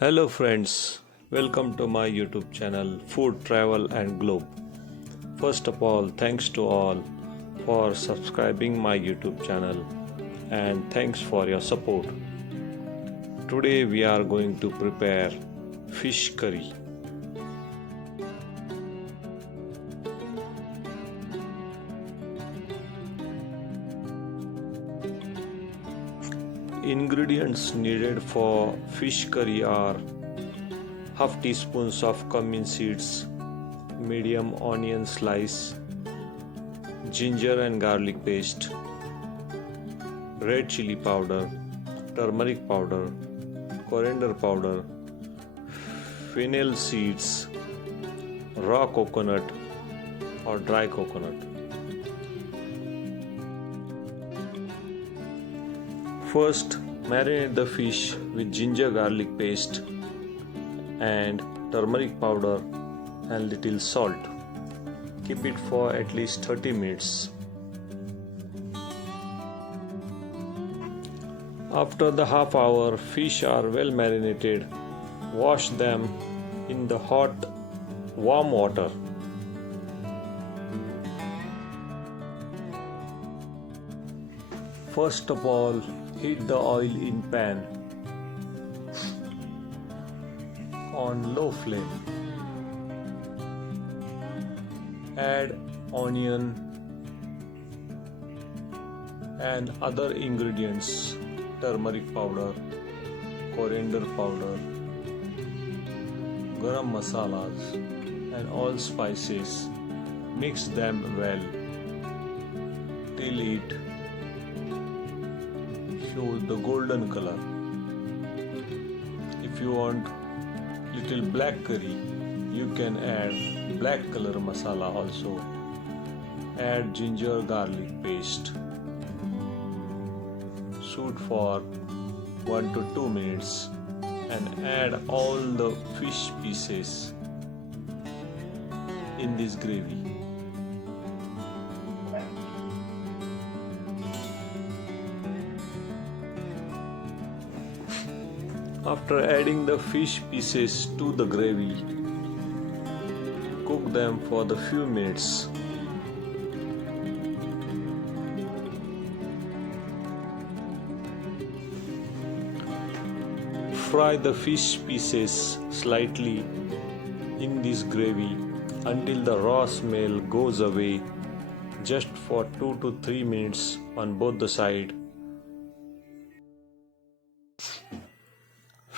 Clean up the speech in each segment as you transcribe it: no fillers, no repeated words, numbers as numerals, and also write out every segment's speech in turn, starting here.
Hello friends, welcome to my YouTube channel Food, Travel and Globe. First of all, thanks to all for subscribing my YouTube channel and thanks for your support. Today we are going to prepare fish curry. Ingredients needed for fish curry are half teaspoons of cumin seeds, medium onion slice, ginger and garlic paste, red chili powder, turmeric powder, coriander powder, fennel seeds, raw coconut or dry coconut. First, marinate the fish with ginger garlic paste and turmeric powder and little salt. Keep it for at least 30 minutes. After the half hour fish are well marinated, wash them in the hot warm water. First of all, heat the oil in pan on low flame. Add onion and other ingredients, turmeric powder, coriander powder, garam masalas and all spices. Mix them well till it shows the golden color. If you want little black curry, you can add black color masala also. Add ginger garlic paste. Shoot for 1 to 2 minutes and add all the fish pieces in this gravy. After adding the fish pieces to the gravy, cook them for the few minutes. Fry the fish pieces slightly in this gravy until the raw smell goes away, just for 2 to 3 minutes on both the sides.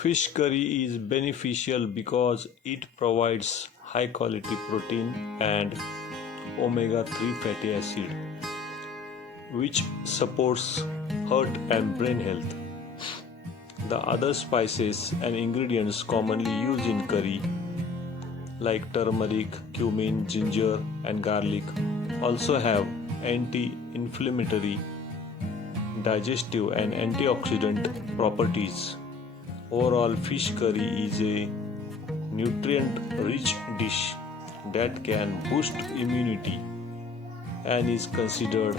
Fish curry is beneficial because it provides high quality protein and omega-3 fatty acid, which supports heart and brain health. The other spices and ingredients commonly used in curry, like turmeric, cumin, ginger and garlic, also have anti-inflammatory, digestive and antioxidant properties. Overall, fish curry is a nutrient-rich dish that can boost immunity and is considered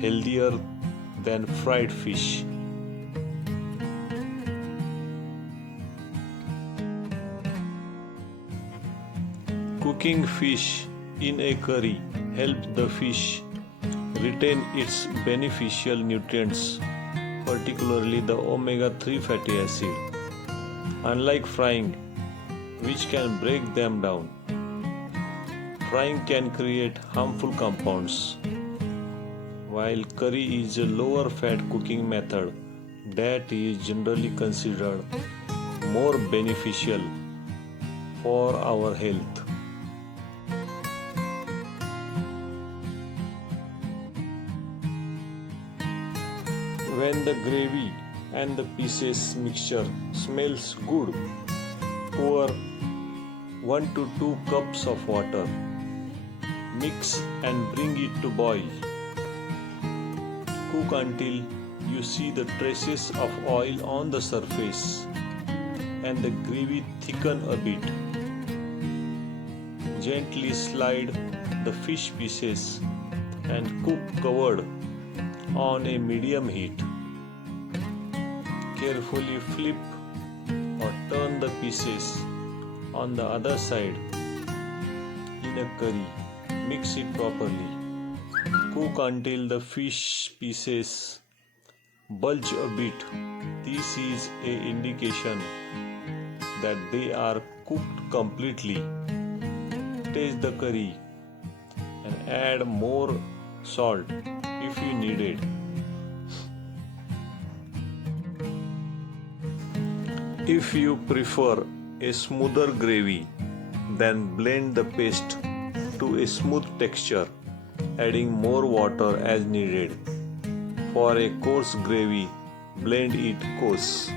healthier than fried fish. Cooking fish in a curry helps the fish retain its beneficial nutrients, particularly the omega-3 fatty acid, unlike frying, which can break them down. Frying can create harmful compounds, while curry is a lower fat cooking method that is generally considered more beneficial for our health. When the gravy and the pieces mixture smells good, pour 1 to 2 cups of water. Mix and bring it to boil. Cook until you see the traces of oil on the surface and the gravy thicken a bit. Gently slide the fish pieces and cook covered on a medium heat. Carefully flip or turn turn the pieces on the other side in a curry. Mix it properly. Cook until the fish pieces bulge a bit. This is an indication that they are cooked completely. Taste the curry and add more salt if you need it. If you prefer a smoother gravy, then blend the paste to a smooth texture, adding more water as needed. For a coarse gravy, blend it coarse.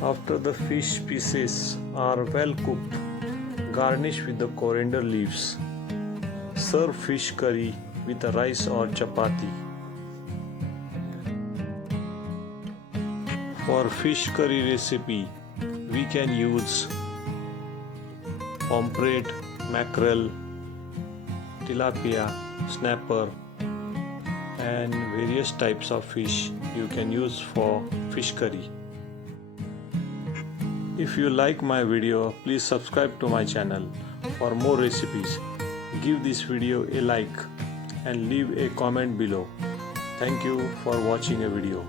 After the fish pieces are well cooked, garnish with the coriander leaves. Serve fish curry with rice or chapati. For fish curry recipe, we can use pomfret, mackerel, tilapia, snapper, and various types of fish you can use for fish curry. If you like my video, please subscribe to my channel for more recipes. Give this video a like and leave a comment below. Thank you for watching a video.